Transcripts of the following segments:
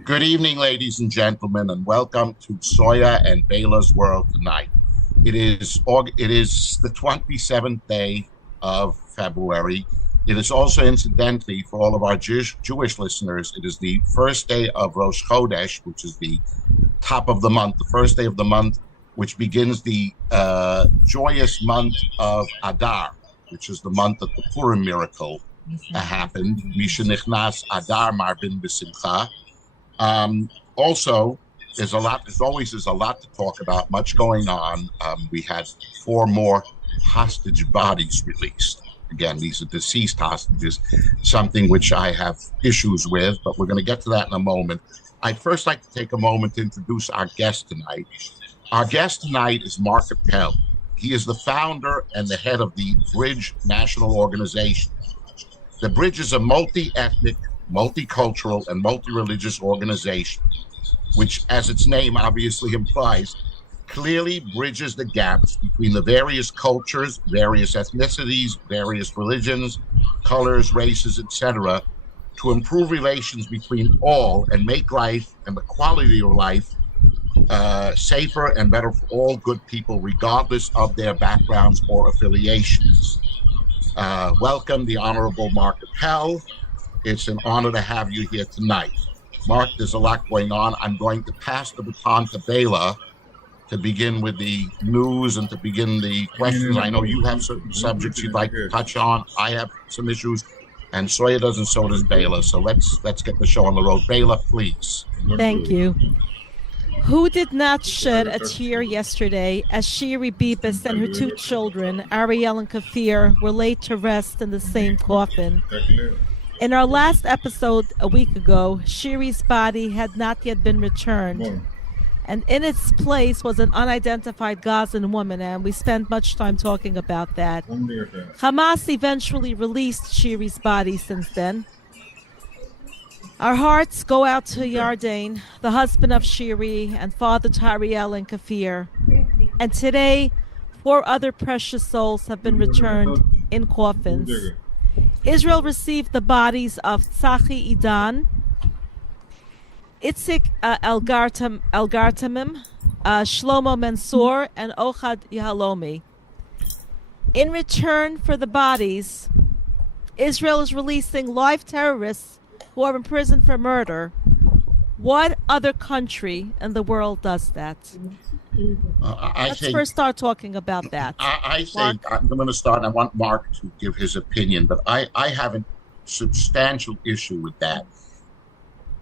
Good evening, ladies and gentlemen, and welcome to Soaya and Baila's World tonight. It is the 27th day of February. It is also, incidentally, for all of our Jewish listeners, it is the first day of Rosh Chodesh, which is the top of the month, the first day of the month, which begins the joyous month of Adar, which is the month that the Purim miracle happened. Misha Nichnas Adar Marbin B'Simcha. Also, there's always a lot to talk about, much going on. We had 4 more hostage bodies released. Again, these are deceased hostages, something which I have issues with, but we're going to get to that in a moment. I'd first like to take a moment to introduce our guest tonight. Our guest tonight is Mark Appel. He is the founder and the head of the Bridge National Organization. The Bridge is a multi-ethnic, multicultural, and multi-religious organization, which, as its name obviously implies, clearly bridges the gaps between the various cultures, various ethnicities, various religions, colors, races, etc., to improve relations between all and make life and the quality of life safer and better for all good people, regardless of their backgrounds or affiliations. Welcome, the Honorable Mark Appel. It's an honor to have you here tonight. Mark, there's a lot going on. I'm going to pass the baton to Baila to begin with the news and to begin the questions. I know you have certain subjects you'd like to touch on. I have some issues, and Soya does, and so does Baila. So let's get the show on the road. Baila, please. Thank you. Who did not shed a tear yesterday as Shiri Bibas and her 2 children, Ariel and Kafir, were laid to rest in the same coffin? In our last episode a week ago, Shiri's body had not yet been returned, and in its place was an unidentified Gazan woman, and we spent much time talking about that. Hamas eventually released Shiri's body since then. Our hearts go out to Yardain, the husband of Shiri, and father to Ariel and Kafir. And today, 4 other precious souls have been returned in coffins. Israel received the bodies of Tzachi Idan, Itzik Elgartamim, Shlomo Mansour, and Ohad Yahalomi. In return for the bodies, Israel is releasing live terrorists who are in prison for murder. What other country in the world does that? Let's first start talking about that. I think I'm going to start. I want Mark to give his opinion, but I have a substantial issue with that.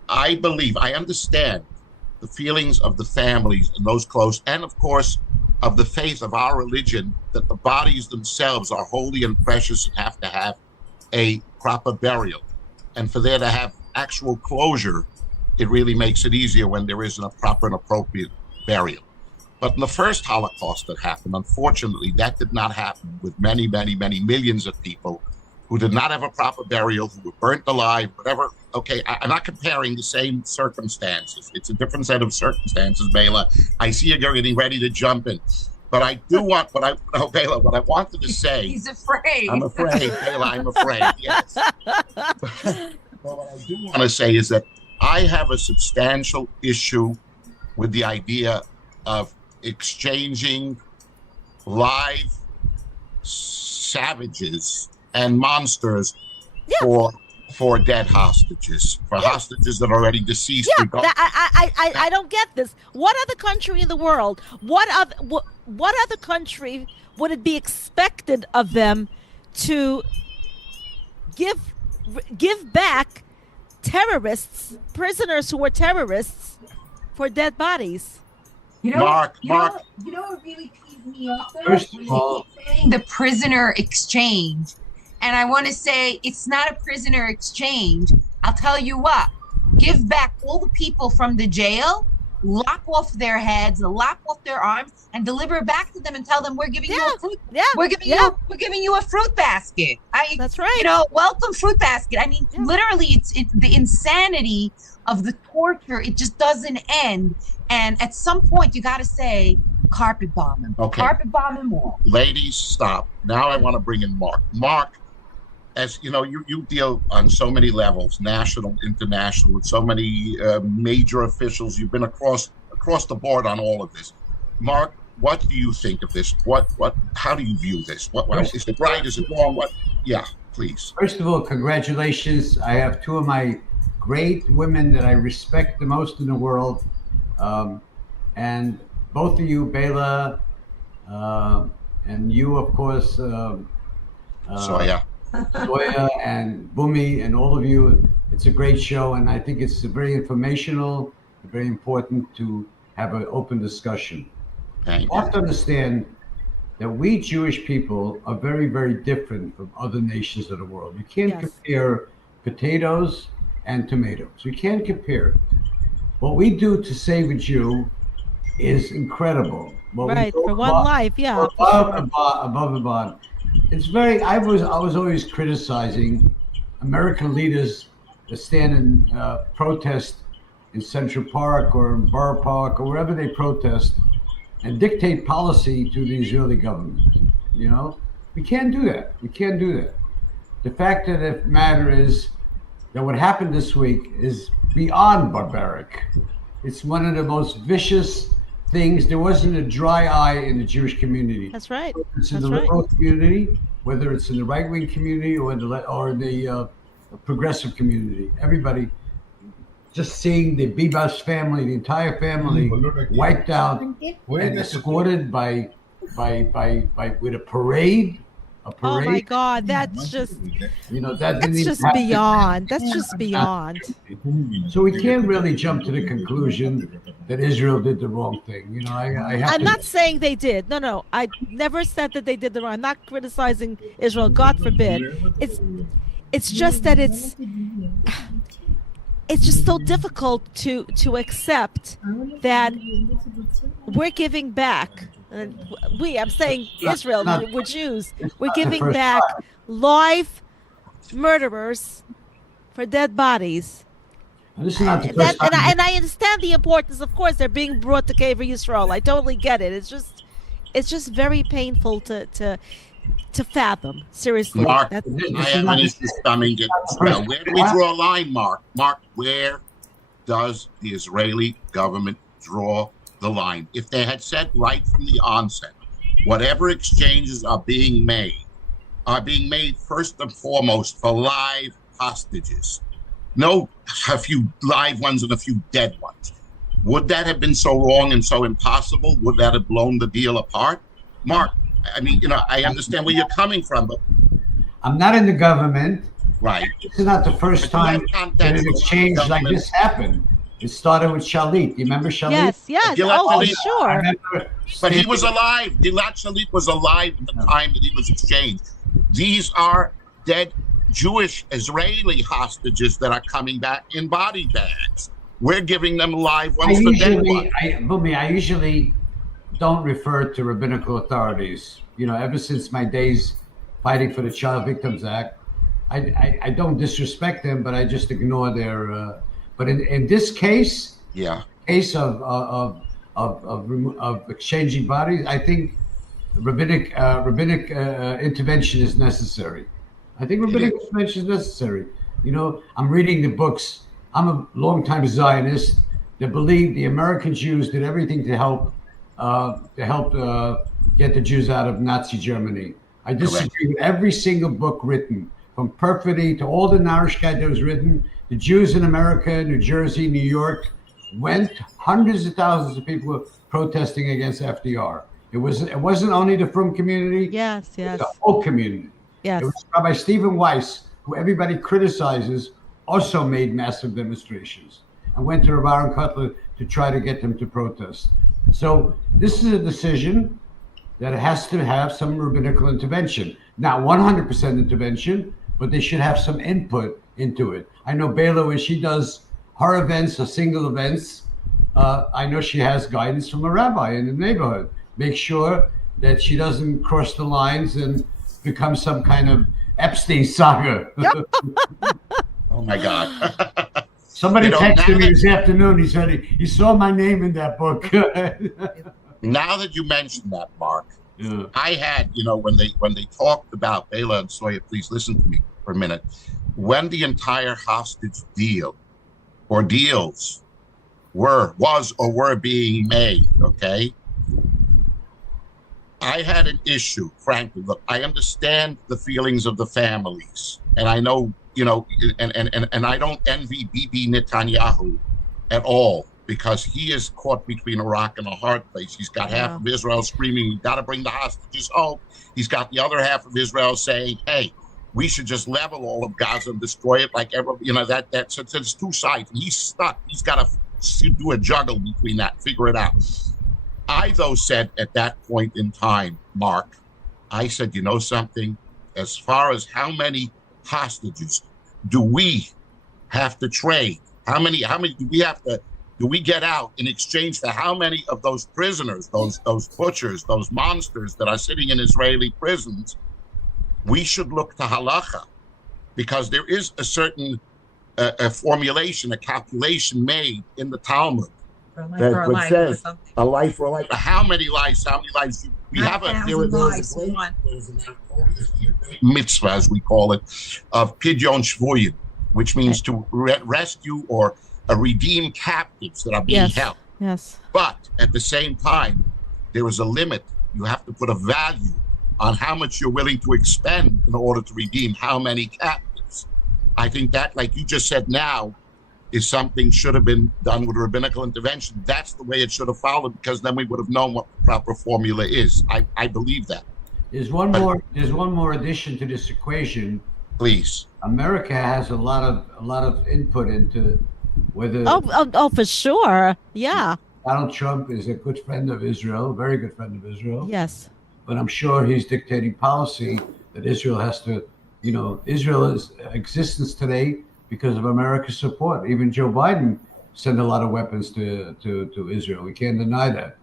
I understand the feelings of the families and those close, and of course, of the faith of our religion, that the bodies themselves are holy and precious and have to have a proper burial. And for there to have actual closure, it really makes it easier when there isn't a proper and appropriate burial. But in the first Holocaust that happened, unfortunately, that did not happen, with many, many, many millions of people who did not have a proper burial, who were burnt alive, whatever. Okay, I'm not comparing the same circumstances. It's a different set of circumstances, Baila. I see you're getting ready to jump in. But I do want, Baila, what I wanted to say. He's afraid. I'm afraid, Baila, I'm afraid, yes. But what I do want to say is that I have a substantial issue with the idea of exchanging live savages and monsters for dead hostages, for hostages that are already deceased. I don't get this. What other country in the world, what other country would it be expected of them to give back terrorists, prisoners who were terrorists, for dead bodies? Mark. You know what really pees me off, though? First of all, The prisoner exchange. And I want to say it's not a prisoner exchange. I'll tell you what. Give back all the people from the jail, lop off their heads, lop off their arms, and deliver it back to them and tell them we're giving you a fruit. We're giving you a fruit basket. That's right. Welcome fruit basket. I mean, literally, it's the insanity of the torture. It just doesn't end. And at some point, you got to say, carpet bomb them. Okay. Carpet bomb them all. Ladies, stop. Now I want to bring in Mark. Mark, as you know, you deal on so many levels, national, international, with so many major officials. You've been across the board on all of this. Mark, what do you think of this? How do you view this? Is it right? Is it wrong? Yeah, please. First of all, congratulations. I have two of my great women that I respect the most in the world. And both of you, Baila, and you, of course, Soaya and Bumi, and all of you. It's a great show, and I think it's very informational, very important to have an open discussion. You have to understand that we Jewish people are very, very different from other nations of the world. You can't compare potatoes and tomatoes. You can't compare it. What we do to save a Jew is incredible. Right, for one life, yeah. Above. It's very. I was always criticizing American leaders that stand and protest in Central Park or in Borough Park or wherever they protest and dictate policy to the Israeli government. You know, we can't do that. We can't do that. The fact of the matter is that what happened this week is beyond barbaric. It's one of the most vicious things. There wasn't a dry eye in the Jewish community. That's right. Whether it's in the liberal community, whether it's in the right-wing community or the progressive community. Everybody just seeing the Bibas family, the entire family, wiped out and escorted by with a parade. Oh my God, that's just that's just beyond. That's just beyond. So we can't really jump to the conclusion that Israel did the wrong thing. You know, I'm not saying they did. No, I never said that they did the wrong. I'm not criticizing Israel. God forbid. It's just that it's just so difficult to accept that we're giving back. I'm saying Israel, we're Jews. We're giving back live murderers for dead bodies. This is not the first time. And I understand the importance. Of course, they're being brought to Kever Yisrael. I totally get it. It's just very painful to fathom. Seriously, Mark, I have an issue coming in as well. Where do we draw a line, Mark? Mark, where does the Israeli government draw the line? If they had said right from the onset, whatever exchanges are being made first and foremost for live hostages. No, a few live ones and a few dead ones. Would that have been so wrong and so impossible? Would that have blown the deal apart? Mark, I mean, I understand where you're coming from, but I'm not in the government. Right. This is not the first time that an exchange like this happened. It started with Shalit. You remember Shalit? Yes. Oh, sure. But he was alive. Gilad Shalit was alive at the time that he was exchanged. These are dead Jewish Israeli hostages that are coming back in body bags. We're giving them live ones for dead ones. I usually don't refer to rabbinical authorities. You know, ever since my days fighting for the Child Victims Act, I don't disrespect them, but I just ignore their. But in this case, case of exchanging bodies, I think rabbinic intervention is necessary. I think rabbinic intervention is necessary. You know, I'm reading the books. I'm a longtime Zionist that believe the American Jews did everything to help get the Jews out of Nazi Germany. I disagree with every single book written, from Perfidy to all the Narishkeit that was written. The Jews in America, New Jersey, New York, went. Hundreds of thousands of people were protesting against FDR. It wasn't only the Frum community. Yes. It was the whole community. Yes. It was Rabbi Stephen Weiss, who everybody criticizes, also made massive demonstrations and went to Rabbi Aaron Kotler to try to get them to protest. So this is a decision that has to have some rabbinical intervention. Not 100% intervention, but they should have some input into it. I know Baila, when she does her events or single events, I know she has guidance from a rabbi in the neighborhood. Make sure that she doesn't cross the lines and become some kind of Epstein saga. Oh my God. Somebody texted me this afternoon. He said he saw my name in that book. Now that you mentioned that, Mark, Yeah. I had, when they talked about Baila and Soaya, please listen to me for a minute. When the entire hostage deal or deals were being made, okay, I had an issue, frankly. Look, I understand the feelings of the families, and I know, and I don't envy Bibi Netanyahu at all, because he is caught between a rock and a hard place. He's got half of Israel screaming, "We've got to bring the hostages home." He's got the other half of Israel saying, "Hey, we should just level all of Gaza and destroy it." Like that's it's two sides. And he's stuck. He's got to do a juggle between that, figure it out. I, though, said at that point in time, Mark, I said, you know something? As far as how many hostages do we have to trade? How many do we get out in exchange for how many of those prisoners, those butchers, those monsters that are sitting in Israeli prisons? We should look to halacha, because there is a certain a formulation, a calculation made in the Talmud that says a life for a life. How many lives? We have a mitzvah, as we call it, of pidyon shvuyim, which means to rescue or redeem captives that are being held. Yes. But at the same time, there is a limit. You have to put a value on how much you're willing to expend in order to redeem how many captives. I think that, like you just said now, is something should have been done with rabbinical intervention. That's the way it should have followed, because then we would have known what the proper formula is. I believe that. There's one more addition to this equation. Please. America has a lot of input into whether. Oh, for sure. Yeah. Donald Trump is a good friend of Israel, a very good friend of Israel. Yes. But I'm sure he's dictating policy that Israel has to, Israel's existence today because of America's support. Even Joe Biden sent a lot of weapons to Israel. We can't deny that,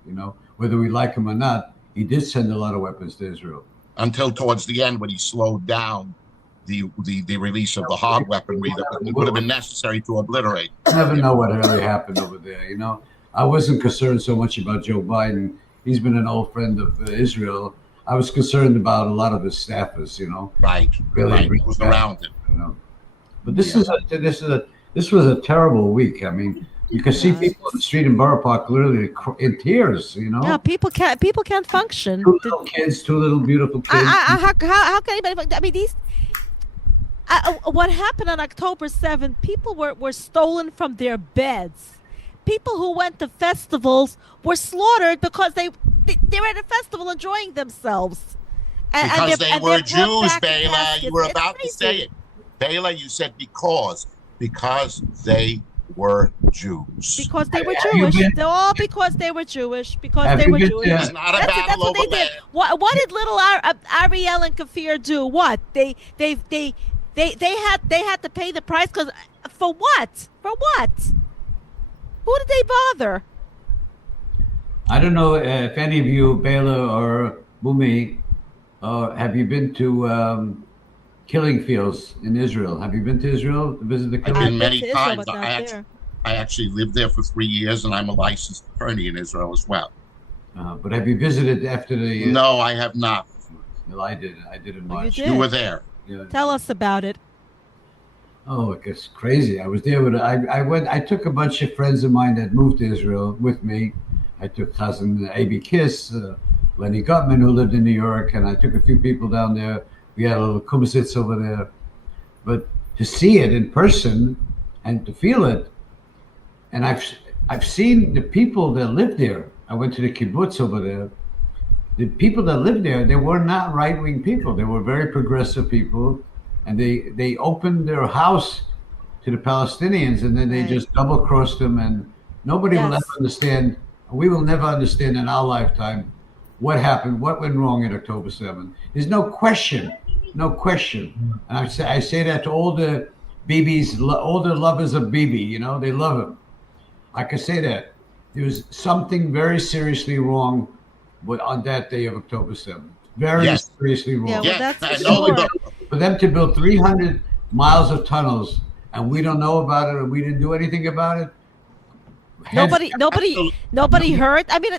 whether we like him or not. He did send a lot of weapons to Israel. Until towards the end, when he slowed down the release of the hard weaponry that would have been necessary to obliterate. You never know what really happened over there, I wasn't concerned so much about Joe Biden. He's been an old friend of Israel. I was concerned about a lot of his staffers, Right. Really right. Was around it. But this was a terrible week. I mean, you can see people in the street in Borough Park literally in tears. Yeah, people can't function. Two little beautiful kids. How can anybody? I mean, these. What happened on October 7th? People were stolen from their beds. People who went to festivals were slaughtered because they were at a festival enjoying themselves. Because they were Jews, Baila. You were about to say it. Baila, you said because they were Jews. Because they were Jewish. They're all because they were Jewish. Because they were Jewish. It's not a battle over what they did. What did little Ariel and Kafir do? What they had to pay the price because for what? For what? Who did they bother? I don't know if any of you, Baila or Bumi, have you been to killing fields in Israel? Have you been to Israel to visit the killing fields? I've been many times. I actually lived there for 3 years, and I'm a licensed attorney in Israel as well. But have you visited after the? No, I have not. Well, I did. I did in March. You were there. Yeah. Tell us about it. Oh, it's crazy. I was there with. I took a bunch of friends of mine that moved to Israel with me. I took cousin A.B. Kiss, Lenny Gutman, who lived in New York, and I took a few people down there. We had a little kumsitz over there. But to see it in person and to feel it, and I've seen the people that live there. I went to the kibbutz over there. The people that lived there, they were not right-wing people. They were very progressive people, and they opened their house to the Palestinians, and then they just double-crossed them, and nobody will ever understand. We will never understand in our lifetime what happened, what went wrong in October 7th. There's no question. And I say that to all the BBs, all the lovers of BB, they love him. I can say that. There was something very seriously wrong on that day of October 7th. Very seriously wrong. Yeah, well, that's sure. For them to build 300 miles of tunnels and we don't know about it, or we didn't do anything about it. Nobody heard. I mean,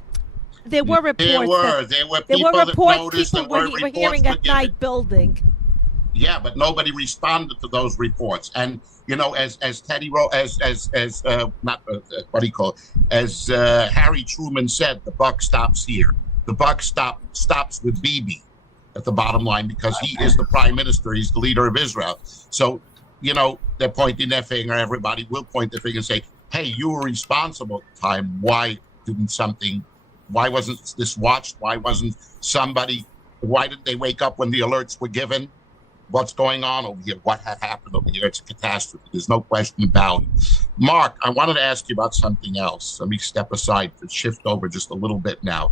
There were reports. There were There were people that reports. noticed People and were hearing at night building. Yeah, but nobody responded to those reports. And you know, as Teddy wrote, not what do you call it? As Harry Truman said, the buck stops here. The buck stops with Bibi at the bottom line, because he is the prime minister. He's the leader of Israel. So, you know, they're pointing their finger. Everybody will point their finger and say, "Hey, you were responsible at the time. Why wasn't this watched? Why wasn't somebody? Why did they wake up when the alerts were given? What's going on over here? What had happened over here? It's a catastrophe. There's no question about it." Mark, I wanted to ask you about something else. Let me step aside to shift over just a little bit now.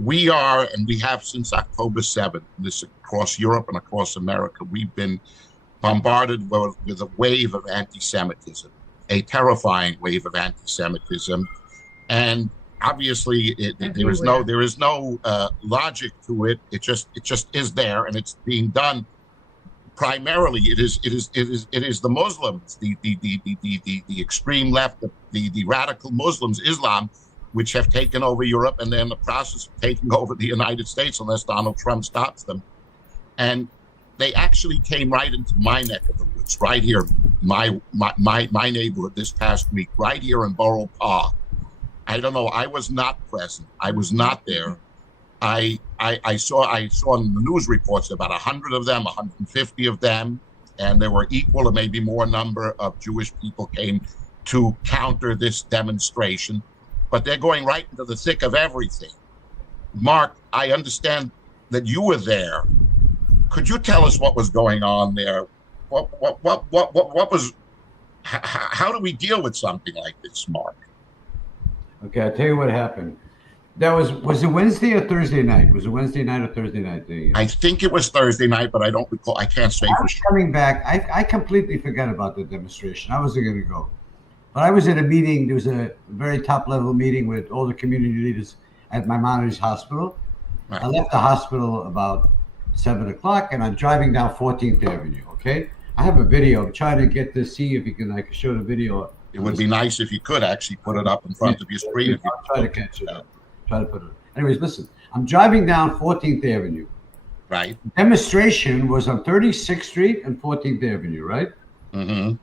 We are, and we have since October 7th, this across Europe and across America, we've been bombarded with a wave of anti-Semitism, a terrifying wave of anti-Semitism. And obviously there is no logic to it. It just is there, and it's being done. Primarily, it is the Muslims, the extreme left, the radical Muslims, Islam, which have taken over Europe, and they're in the process of taking over the United States unless Donald Trump stops them. And they actually came right into my neck of the woods, right here, my neighborhood this past week, right here in Borough Park. I don't know. I was not present. I was not there. I saw in the news reports about 100 of them, 150 of them, and there were equal or maybe more number of Jewish people came to counter this demonstration. But they're going right into the thick of everything. Mark, I understand that you were there. Could you tell us what was going on there? What was? How do we deal with something like this, Mark? Okay, I'll tell you what happened. That was it Wednesday or Thursday night? Was it Wednesday night or Thursday night? I think it was Thursday night, but I don't recall. I can't say for sure. Coming back, I completely forgot about the demonstration. I wasn't going to go. But I was at a meeting. There was a very top-level meeting with all the community leaders at Maimonides Hospital. Right. I left the hospital about 7 o'clock, and I'm driving down 14th Avenue, okay? I have a video. I'm trying to get to see if I can show the video. It would be nice if you could actually put it up in front of your screen. I'll try to catch it up. Try to put it. Anyways, listen. I'm driving down 14th Avenue. Right. The demonstration was on 36th Street and 14th Avenue, right? Mm-hmm.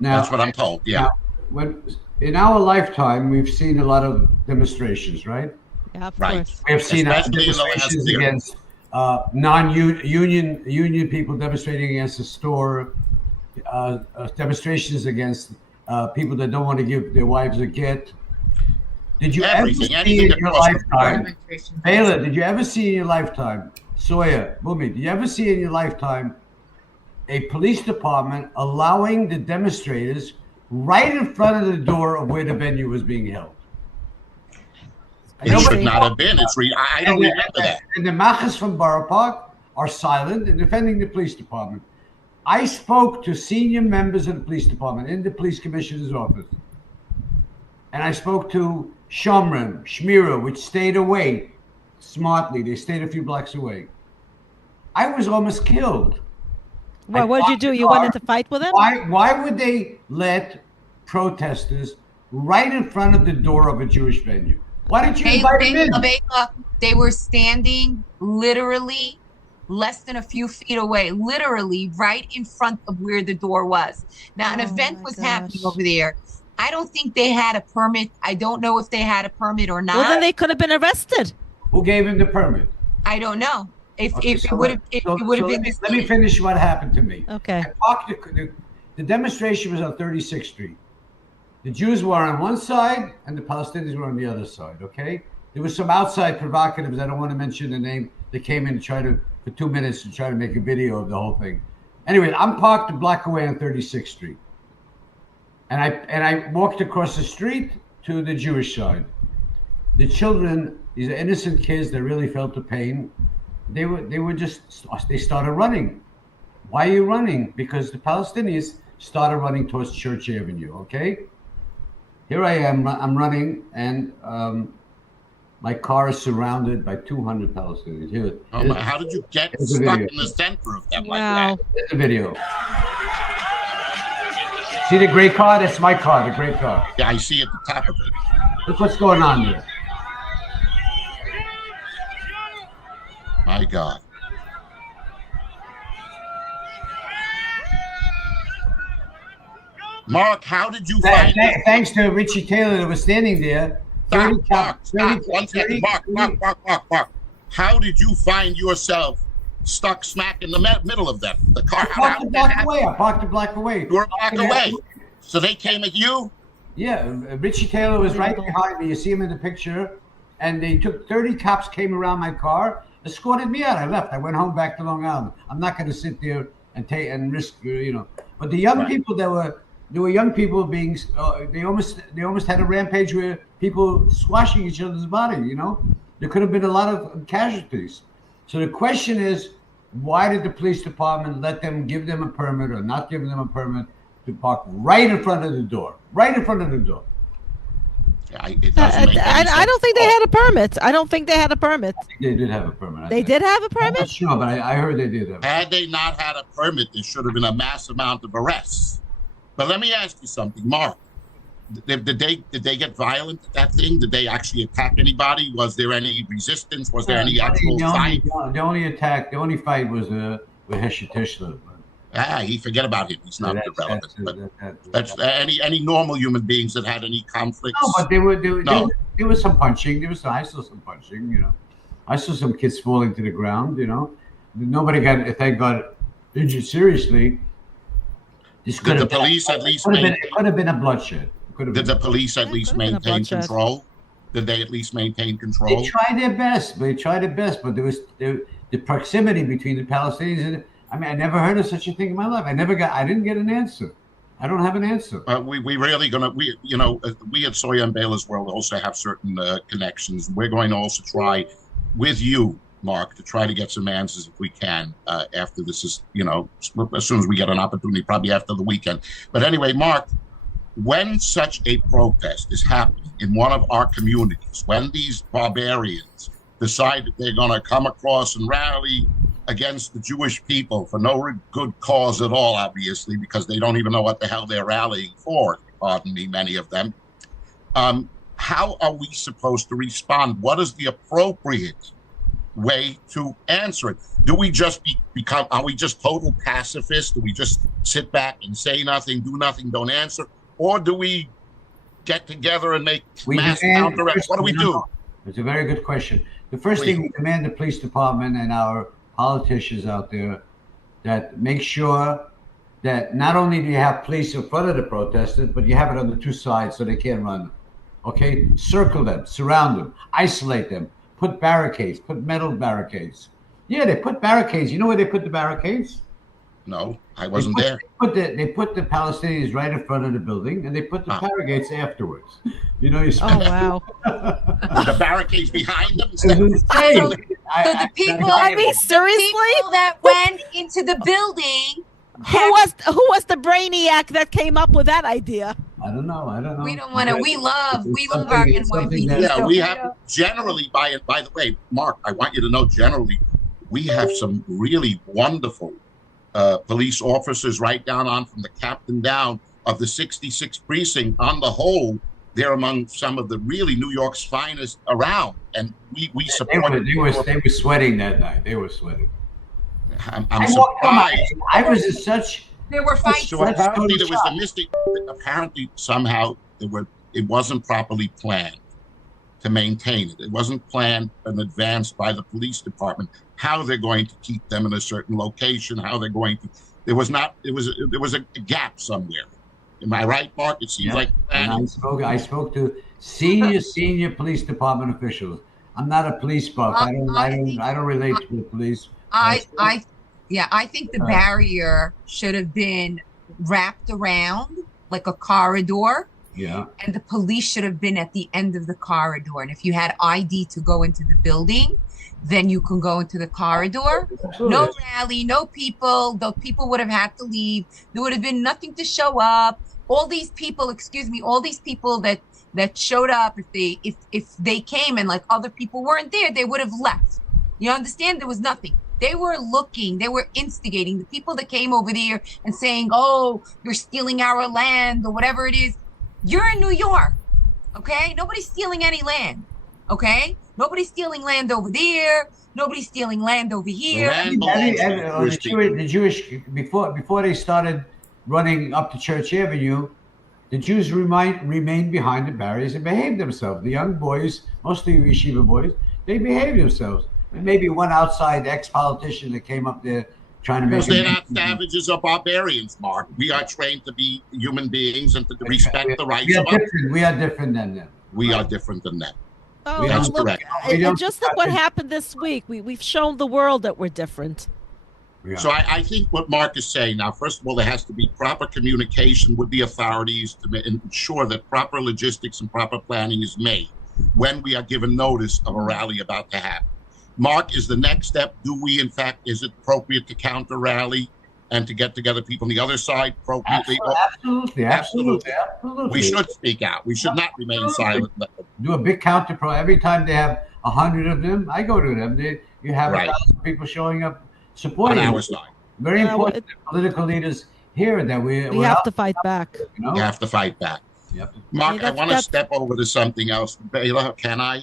Now, that's what I'm told. Yeah. Now, in our lifetime, we've seen a lot of demonstrations, right? Yeah, of course. We have seen demonstrations against non-union people demonstrating against the store, demonstrations against people that don't want to give their wives a get. Did you ever see in your lifetime, Baila, did you ever see in your lifetime, Soaya, Bumi, did you ever see in your lifetime a police department allowing the demonstrators right in front of the door of where the venue was being held? It should not have been. I don't remember that. And the machas from Borough Park are silent and defending the police department. I spoke to senior members of the police department in the police commissioner's office. And I spoke to Shomron, Shmira, which stayed away smartly. They stayed a few blocks away. I was almost killed. Well, what did you do? You went into fight with them? Why would they let protesters right in front of the door of a Jewish venue? Why didn't you invite them in? They were standing literally less than a few feet away, literally right in front of where the door was. Now, an event was happening over there. I don't think they had a permit. I don't know if they had a permit or not. Well, then they could have been arrested. Who gave him the permit? I don't know. It would have been. Let me finish what happened to me. Okay. The demonstration was on 36th Street. The Jews were on one side and the Palestinians were on the other side, okay? There was some outside provocatives, I don't want to mention the name, they came in to try to, for 2 minutes, to try to make a video of the whole thing. Anyway, I'm parked a block away on 36th Street. And I walked across the street to the Jewish side. The children, these are innocent kids that really felt the pain. They started running. Why are you running? Because the Palestinians started running towards Church Avenue, okay? Here I am, I'm running, and my car is surrounded by 200 Palestinians. Here, how did you get stuck in the center of them like that? Here's the video. See the gray car? That's my car, the gray car. Yeah, I see at the top of it. Look what's going on there. My God. Mark, how did you find Thanks to Richie Taylor that was standing there. Mark. One second. Mark. How did you find yourself stuck smack in the middle of them? The car. I parked a block away. You were a block away. So they came at you? Yeah, Richie Taylor was right behind me. You see him in the picture. And they took 30 cops, came around my car, escorted me out. I left. I went home back to Long Island. I'm not going to sit there and risk, But the young people there were young people being. They almost had a rampage where people squashing each other's body. There could have been a lot of casualties. So the question is, why did the police department let them give them a permit or not give them a permit to park right in front of the door? Right in front of the door. I don't think they had a permit. I don't think they had a permit. I think they did have a permit. They did have a permit? I'm not sure, but I heard they did have. Had they not had a permit, there should have been a mass amount of arrests. But let me ask you something, Mark. Did they get violent at that thing? Did they actually attack anybody? Was there any resistance? Was there any actual fight? The only fight was with Heshe Tischler. You forget about him. He's not irrelevant. That's any normal human beings that had any conflicts. No, but there was some punching. I saw some punching. I saw some kids falling to the ground. Nobody got, thank God, injured seriously. This could have been a bloodshed. Did the police at least maintain control? Did they at least maintain control? They tried their best. But there was the proximity between the Palestinians and. I never heard of such a thing in my life. I didn't get an answer. I don't have an answer. We really we at Soaya and Baila's World also have certain connections. We're going to also try with you, Mark, to try to get some answers if we can after this is, as soon as we get an opportunity, probably after the weekend. But anyway, Mark, when such a protest is happening in one of our communities, when these barbarians decide that they're going to come across and rally against the Jewish people for no good cause at all, obviously, because they don't even know what the hell they're rallying for, pardon me, many of them. How are we supposed to respond? What is the appropriate way to answer it? Do we just are we just total pacifists? Do we just sit back and say nothing, do nothing, don't answer? Or do we get together and make mass counter-acts? What do we do? It's a very good question. The first thing we demand the police department and our politicians out there that make sure that not only do you have police in front of the protesters, but you have it on the two sides so they can't run. Okay? Circle them, surround them, isolate them, put barricades, put metal barricades. Yeah, they put barricades. You know where they put the barricades? No, I wasn't there. They put the Palestinians right in front of the building, and they put the barricades afterwards. Oh, wow. The barricades behind them? So the people, seriously? People that went into the building. Who was the brainiac that came up with that idea? I don't know. We don't want to. We love our NYPD. Yeah, we have generally. By the way, Mark, I want you to know generally, we have some really wonderful police officers right down on from the captain down of the 66th precinct. On the whole, they're among some of the really New York's finest around, and we support. They were sweating that night. They were sweating. I'm surprised. I was in such. There were fights. So apparently there was a mistake. Apparently somehow it wasn't properly planned to maintain it. It wasn't planned in advance by the police department how they're going to keep them in a certain location. How they're going to. There was a gap somewhere. Am I right, Mark? It seems like. And I spoke to senior police department officials. I'm not a police buff. I don't relate to the police. I think the barrier should have been wrapped around like a corridor. Yeah. And the police should have been at the end of the corridor. And if you had ID to go into the building, then you can go into the corridor. Absolutely. No rally, no people. The people would have had to leave. There would have been nothing to show up. All these people that showed up, if they came and like other people weren't there, they would have left. You understand? There was nothing. They were looking, they were instigating the people that came over there and saying, oh, you're stealing our land or whatever it is. You're in New York, okay? Nobody's stealing any land, okay? Nobody's stealing land over there. Nobody's stealing land over here. Land belongs to the Jewish people. The Jewish before they started running up to Church Avenue, the Jews remained behind the barriers and behaved themselves. The young boys, mostly yeshiva boys, they behaved themselves. And maybe one outside ex-politician that came up there trying to make. Because they're not savages or barbarians, Mark. We are trained to be human beings and to respect the rights of others. We are different than them. We are different than them. Oh, That's look, correct. and just like what happened this week, we've shown the world that we're different. Yeah. So I think what Mark is saying now, first of all, there has to be proper communication with the authorities to ensure that proper logistics and proper planning is made when we are given notice of a rally about to happen. Mark, is the next step, is it appropriate to counter rally and to get together people on the other side appropriately? Absolutely. We should speak out. We should not remain silent. Do a big counter pro. Every time they have 100 of them, I go to them. You have 1,000 people showing up supporting on you. our side. Very important political leaders here that we have to fight back. You know? You have to fight back. Yep. Mark, I want to step over to something else. Baila, can I?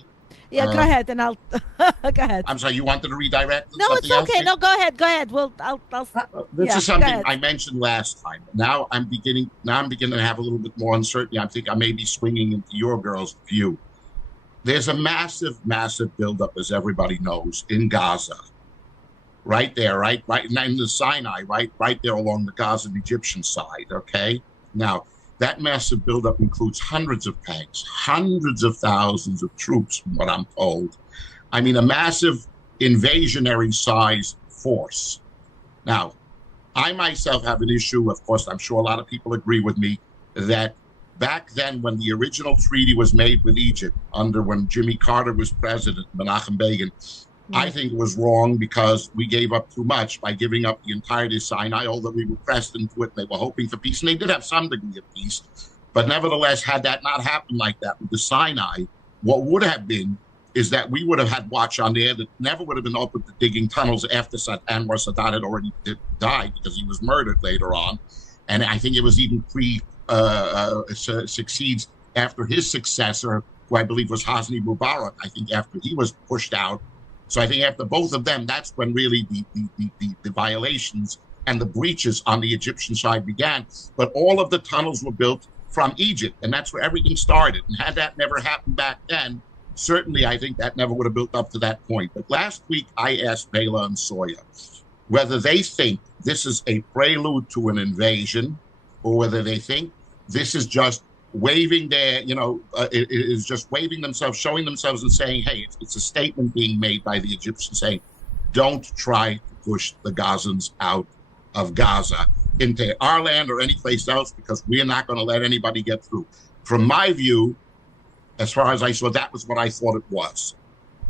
Yeah, go ahead, and I'll go ahead. I'm sorry, you wanted to redirect? No, it's okay. No, go ahead. Go ahead. I'll. This is something I mentioned last time. Now I'm beginning to have a little bit more uncertainty. I think I may be swinging into your girl's view. There's a massive, massive buildup, as everybody knows, in Gaza. Right there, right in the Sinai, right there along the Gaza-Egyptian side. Okay, now. That massive buildup includes hundreds of tanks, hundreds of thousands of troops, from what I'm told. I mean, a massive invasionary size force. Now, I myself have an issue, of course, I'm sure a lot of people agree with me, that back then when the original treaty was made with Egypt, when Jimmy Carter was president, Menachem Begin, I think it was wrong because we gave up too much by giving up the entirety of Sinai, although we were pressed into it. They were hoping for peace, and they did have some degree of peace. But nevertheless, had that not happened like that with the Sinai, what would have been is that we would have had watch on there that never would have been open to digging tunnels after Anwar Sadat had already died because he was murdered later on. And I think it was even succeeds after his successor, who I believe was Hosni Mubarak, I think after he was pushed out. So I think after both of them, that's when really the violations and the breaches on the Egyptian side began. But all of the tunnels were built from Egypt, and that's where everything started. And had that never happened back then, certainly I think that never would have built up to that point. But last week, I asked Baila and Soaya whether they think this is a prelude to an invasion or whether they think this is just waving their, it is just waving themselves, showing themselves and saying, hey, it's a statement being made by the Egyptians saying, don't try to push the Gazans out of Gaza into our land or any place else because we're not going to let anybody get through. From my view, as far as I saw, that was what I thought it was.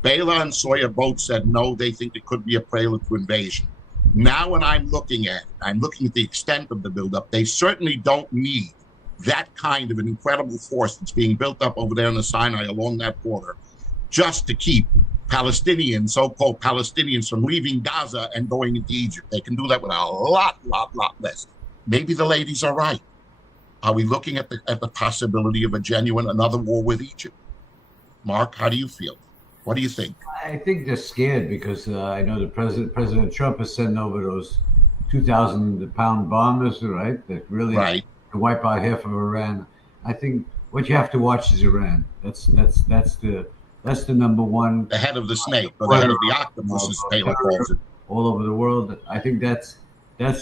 Baila and Soaya both said no, they think it could be a prelude to invasion. Now when I'm looking at the extent of the buildup, they certainly don't need that kind of an incredible force that's being built up over there in the Sinai along that border just to keep Palestinians, so-called Palestinians, from leaving Gaza and going into Egypt. They can do that with a lot less. Maybe the ladies are right. Are we looking at the possibility of another war with Egypt? Mark, how do you feel? What do you think? I think they're scared because I know the President Trump is sending over those 2,000-pound bombers, right? That really to wipe out half of Iran. I think what you have to watch is Iran. That's the number one. The head of the snake, or the head of the octopus, as Taylor calls it. All over the world. I think that's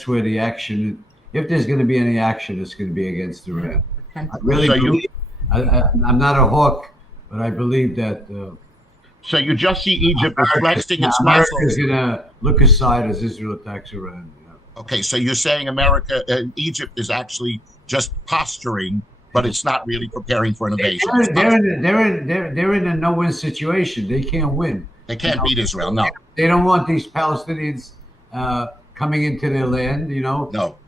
where the action. If there's going to be any action, it's going to be against Iran. I really believe. I'm not a hawk, but I believe that. So you just see Egypt flexing its muscles. muscles. America's going to look aside as Israel attacks Iran. Okay, so you're saying Egypt is actually just posturing, but it's not really preparing for an invasion. They're in a no-win situation. They can't win. They can't beat Israel. No, they don't want these Palestinians coming into their land.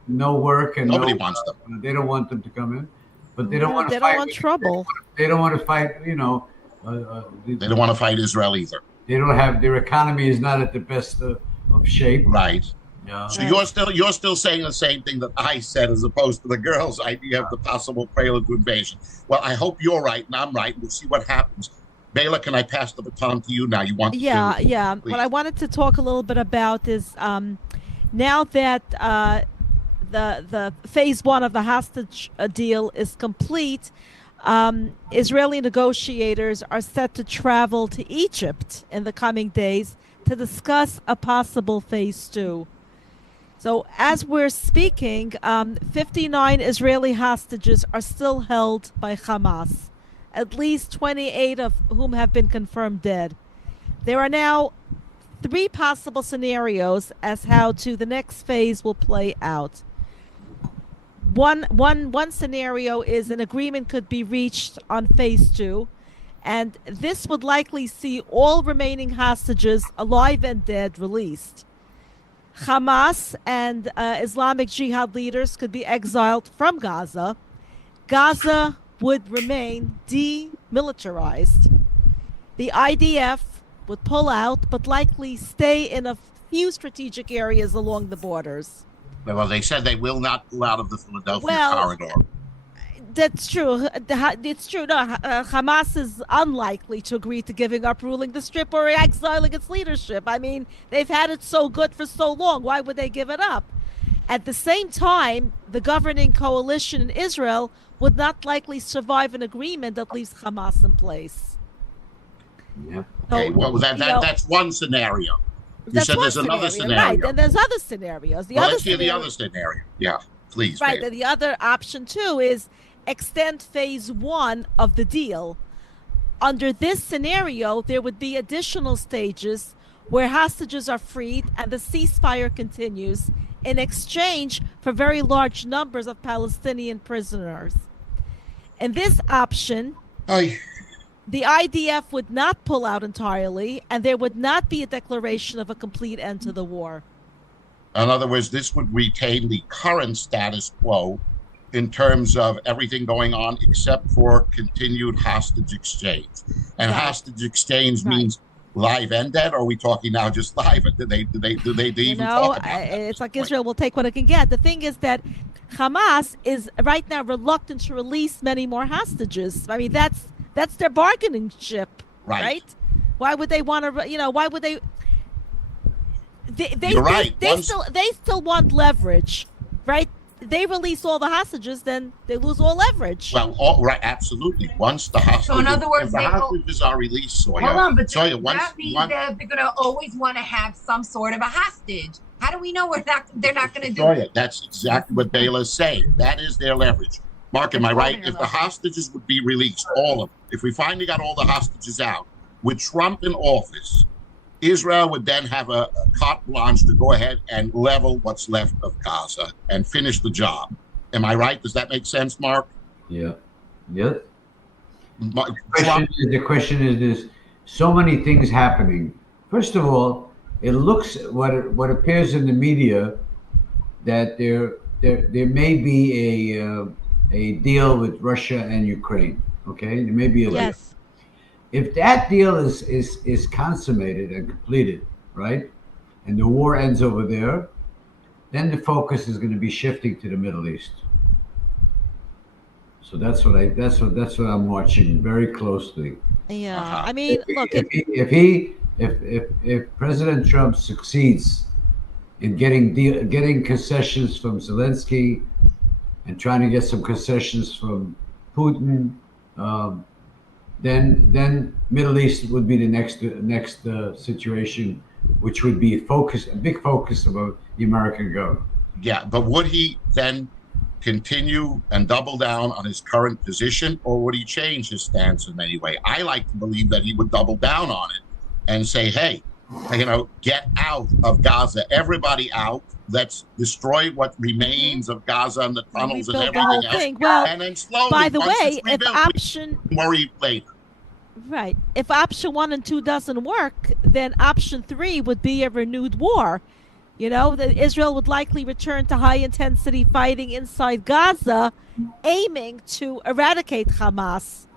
No work and nobody wants them. They don't want them to come in, but they don't want to fight. They don't want trouble. They don't want to fight. They don't want to fight Israel either. They don't have their economy is not at the best of shape. Right. Yeah. So you're still saying the same thing that I said, as opposed to the girls' idea of the possible prelude to invasion. Well, I hope you're right and I'm right. We'll see what happens. Baila, can I pass the baton to you now? You want Yeah, to? yeah. Please. What I wanted to talk a little bit about is now that the phase one of the hostage deal is complete, Israeli negotiators are set to travel to Egypt in the coming days to discuss a possible phase two. So, as we're speaking, 59 Israeli hostages are still held by Hamas, at least 28 of whom have been confirmed dead. There are now three possible scenarios as how to the next phase will play out. One scenario is an agreement could be reached on phase two, and this would likely see all remaining hostages, alive and dead, released. Hamas and Islamic Jihad leaders could be exiled from Gaza. Gaza would remain demilitarized. The IDF would pull out, but likely stay in a few strategic areas along the borders. Well, they said they will not pull out of the Philadelphia corridor. That's true. It's true. No, Hamas is unlikely to agree to giving up ruling the Strip or exiling its leadership. I mean, they've had it so good for so long. Why would they give it up? At the same time, the governing coalition in Israel would not likely survive an agreement that leaves Hamas in place. Yeah. Okay, well, that's one scenario. You said there's another scenario. Right, and there's other scenarios. Let's hear the other scenario. Yeah, please. Right, and the other option, too, is extend phase one of the deal. Under this scenario, there would be additional stages where hostages are freed and the ceasefire continues in exchange for very large numbers of Palestinian prisoners. In this option, the IDF would not pull out entirely, and there would not be a declaration of a complete end to the war. In other words, this would retain the current status quo in terms of everything going on except for continued hostage exchange. And hostage exchange means live and dead, or are we talking now just live? Do they even talk about that? It's like Israel will take what it can get. The thing is that Hamas is right now reluctant to release many more hostages. I mean, that's their bargaining chip, right? Why would they want to? Why would they? You're right. They still want leverage, right? They release all the hostages, then they lose all leverage. Well, right, absolutely. Once the hostages, so in other words, if the hostages are released, Soaya. Hold on, but that means that they're going to always want to have some sort of a hostage. How do we know they're not going to do it? That's exactly what Baila is saying. That is their leverage. Mark, am I right? If the hostages would be released, all of them, if we finally got all the hostages out, with Trump in office, Israel would then have a carte blanche to go ahead and level what's left of Gaza and finish the job. Am I right? Does that make sense, Mark? Yeah. Yeah. The question is this: so many things happening. First of all, it looks what appears in the media that there may be a deal with Russia and Ukraine. Okay, there may be a deal. If that deal is consummated and completed, right, and the war ends over there, then the focus is going to be shifting to the Middle East. So that's what I'm watching very closely. Yeah, I mean, look, if President Trump succeeds in getting concessions from Zelensky and trying to get some concessions from Putin. Then Middle East would be the next situation, which would be a big focus about the American government. Yeah, but would he then continue and double down on his current position, or would he change his stance in any way? I like to believe that he would double down on it and say, hey, get out of Gaza, everybody out. Let's destroy what remains of Gaza and the tunnels and everything else. Well, and then slowly, by the way, if option 1 and 2 doesn't work, then option 3 would be a renewed war. That Israel would likely return to high-intensity fighting inside Gaza, aiming to eradicate Hamas,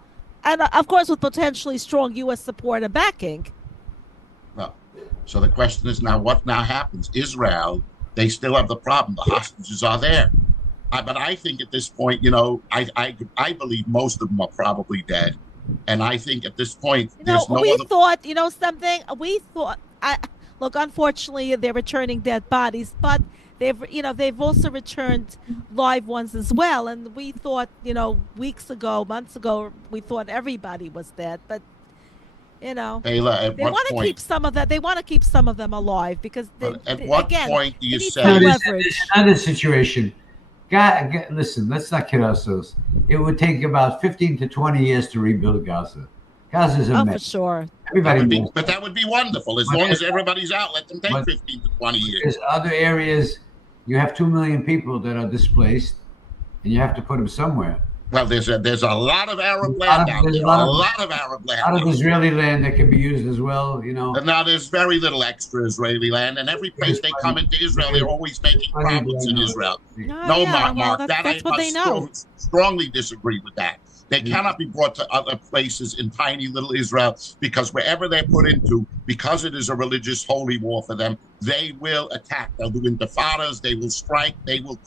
and of course with potentially strong U.S. support and backing. Well, so the question is now, what now happens? Israel, they still have the problem. The hostages are there. But I think at this point, I believe most of them are probably dead. And I think at this point, You know, there's no we other. thought, you know something? We thought, look, unfortunately, they're returning dead bodies, but they've also returned live ones as well. And we thought, weeks ago, months ago, we thought everybody was dead, but you know, Bela, at they what want to keep point? some of that. They want to keep some of them alive because, At what again, point do they you need say? some There's leverage. another situation. Listen, let's not kid ourselves. It would take about 15 to 20 years to rebuild Gaza. Gaza's a Oh, for mess. sure. Everybody knows. But that would be wonderful as long as everybody's out. Let them take 15 to 20 years. There's other areas. You have 2 million people that are displaced, and you have to put them somewhere. Well, there's a lot of Arab land out there. A lot of Arab land. A lot of Israeli land that can be used as well. And now there's very little extra Israeli land, and every place they come into Israel, they're always making problems in Israel. No, Mark, that's what they know. Strongly disagree with that. They cannot be brought to other places in tiny little Israel because wherever they're put into, because it is a religious holy war for them, they will attack. They'll do intifadas, they will strike, they will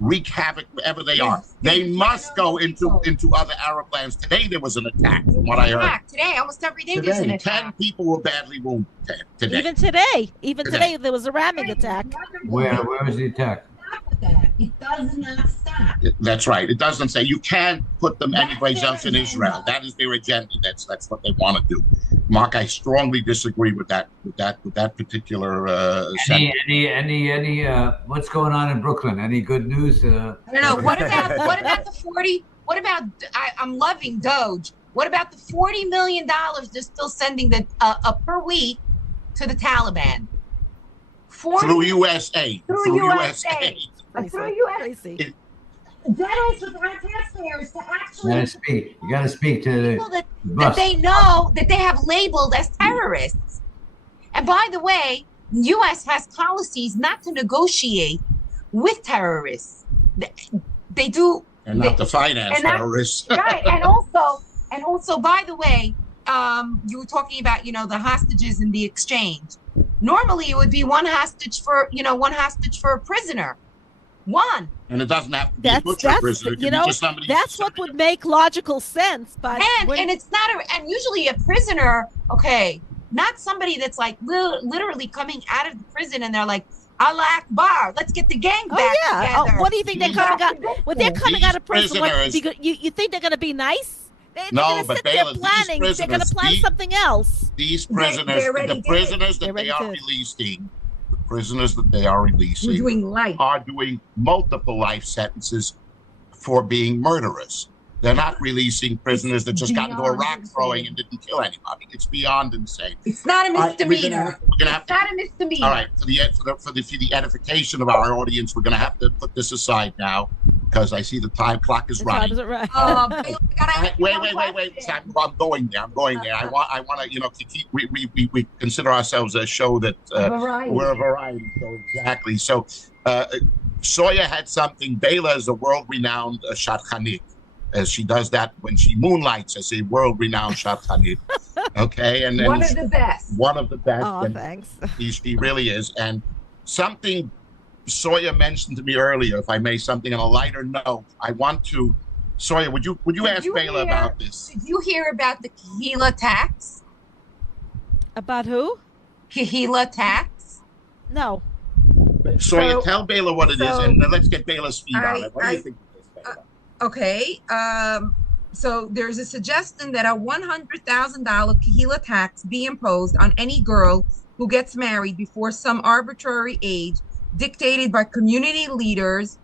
wreak havoc wherever they are. They must go into other Arab lands. Today there was an attack, from what I heard. Today, almost every day there's an attack. 10 people were badly wounded today. Even today, there was a ramming attack. Where was the attack? It does not stop. That's right. It doesn't say you can't put them anyplace else in Israel. That is their agenda. That's what they want to do. Mark, I strongly disagree with that particular any what's going on in Brooklyn? Any good news? I don't know. What about the 40? What about I'm loving Doge. What about the $40 million they're still sending per week to the Taliban? Through USA. Through USA. Crazy. That is with our taxpayers to actually. You gotta speak to the people that they know that they have labeled as terrorists. And by the way, the U.S. has policies not to negotiate with terrorists. They do. And not to finance terrorists. Right. And also, by the way, you were talking about, the hostages and the exchange. Normally, it would be one hostage for a prisoner. One. And it doesn't have to be a butcher prisoner. It can be just somebody. That's what would make logical sense. But and it's not and usually a prisoner, okay, not somebody that's like literally coming out of the prison and they're like, Allah Akbar, let's get the gang back together. What do you think they're coming out? When they're coming out of prison, you think they're going to be nice? No, but Baila, they're going to plan something else. These prisoners, the prisoners that they are releasing, are doing multiple life sentences for being murderers. They're not releasing prisoners that just got into a rock throwing and didn't kill anybody. It's beyond insane. It's not a misdemeanor. Not a misdemeanor. All right, for the edification of our audience, we're going to have to put this aside now because I see the time clock is running. Right. Wait. I'm going there. I want to, keep. We consider ourselves a show that we're a variety. So exactly. So, Soya had something. Baila is a world-renowned shadchanit, as she does that when she moonlights as a world-renowned shadchanit. Okay, and one of the best. One of the best. Oh, thanks. He really is. And something Soya mentioned to me earlier, if I may, something on a lighter note. I want to, Soya, would you ask Baila about this? Did you hear about the Kehila tax? About who? Kehila tax? No. Soya, tell Baila what it is, and let's get Baila's feed on it. What do you think of this, Baila? Okay. So there's a suggestion that a $100,000 Kehila tax be imposed on any girl who gets married before some arbitrary age dictated by community leaders.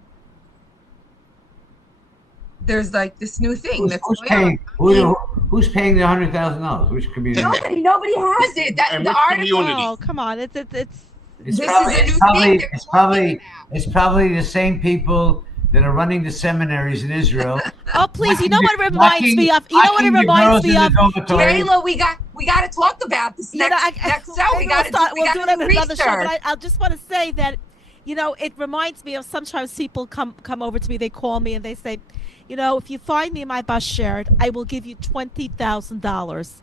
There's like this new thing who's paying the $100,000? Which community? Nobody has it. The article. Oh, come on! It's probably the same people that are running the seminaries in Israel. Oh, please! You know what it reminds me of? Baila, we got to talk about this next show. We got to do another show. But I just want to say that, it reminds me of sometimes people come over to me. They call me and they say, if you find me in my bus shared, I will give you $20,000.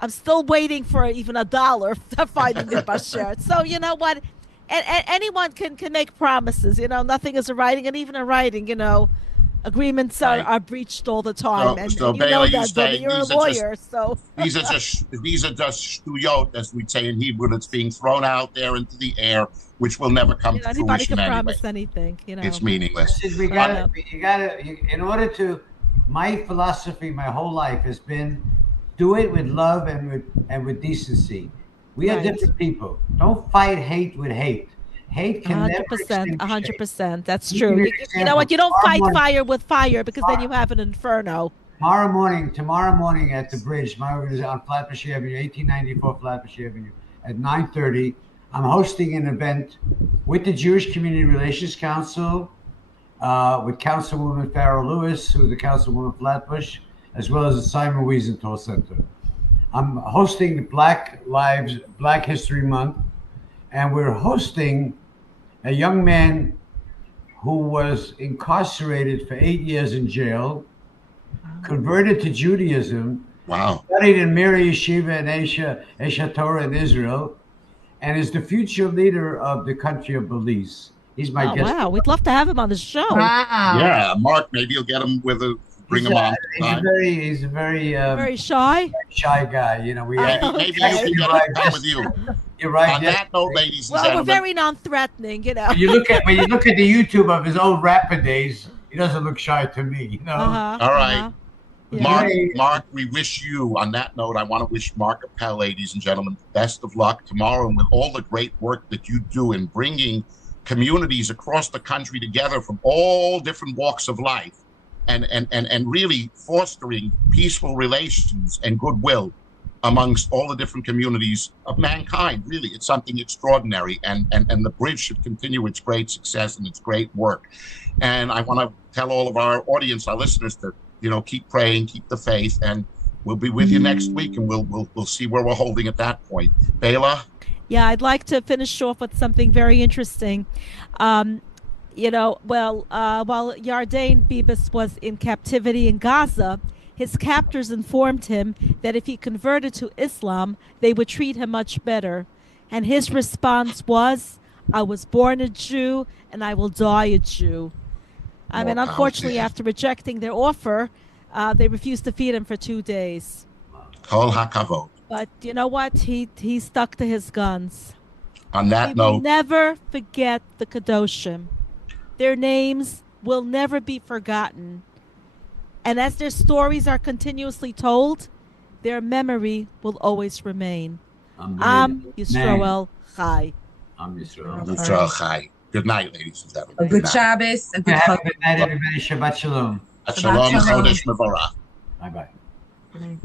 I'm still waiting for even $1 to find me in bus shared. So you know what? And anyone can make promises. Nothing is a writing, and even a writing, Agreements Right. are breached all the time, So and you know Baila, you that, Bill. saying You're a these are just lawyer, so these are just stuyot, as we say in Hebrew, that's being thrown out there into the air, which will never come to anybody fruition can anyway. promise anything. It's meaningless. We gotta, in order to, my philosophy, my whole life has been, do it with love and with decency. We are Right. different people. Don't fight hate with hate. Hate can never 100%, extinguish hate. 100%. That's Give true. you an You know example. what? You don't Tomorrow fight morning, fire with fire because then you have an inferno. tomorrow morning at the bridge, my organization on Flatbush Avenue, 1894 Flatbush Avenue, at 9:30, I'm hosting an event with the Jewish Community Relations Council, with Councilwoman Farrell Lewis, who's the Councilwoman of Flatbush, as well as the Simon Wiesenthal Center. I'm hosting the Black History Month, and we're hosting a young man who was incarcerated for 8 years in jail, converted to Judaism, Wow. studied in Mir Yeshiva and Esha Torah in Israel, and is the future leader of the country of Belize. He's my Oh, guest. wow. We'd love to have him on the show. Wow. Yeah, Mark, maybe you'll get him bring him on. He's a very Very shy. shy guy. You know, Maybe you can get him time with you. You're right. On that note, ladies and Well, gentlemen, we're very non-threatening, you know. When you look at the YouTube of his old rapper days, he doesn't look shy to me. You know. All right. Yeah. Mark, we wish you, on that note, I want to wish Mark Appel, ladies and gentlemen, best of luck tomorrow, and with all the great work that you do in bringing communities across the country together from all different walks of life, and really fostering peaceful relations and goodwill amongst all the different communities of mankind. Really, it's something extraordinary, and the bridge should continue its great success and its great work. And I want to tell all of our audience, our listeners, to keep praying, keep the faith, and we'll be with you next week, and we'll see where we're holding at that point. Baila? Yeah, I'd like to finish off with something very interesting. While Yardain Bibas was in captivity in Gaza, his captors informed him that if he converted to Islam, they would treat him much better. And his response was, I was born a Jew and I will die a Jew. Unfortunately, after rejecting their offer, they refused to feed him for 2 days. Kol hakavod. But you know what? He stuck to his guns. On that We will note, never forget the Kedoshim. Their names will never be forgotten. And as their stories are continuously told, their memory will always remain. Am Yisrael Chai. Am Yisrael. Yisrael Chai. Good night, ladies and gentlemen. A good Shabbos. A good Have a good night, everybody. Shabbat shalom. Shalom, Chodesh Mevorach. Bye-bye. Good night.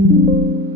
you.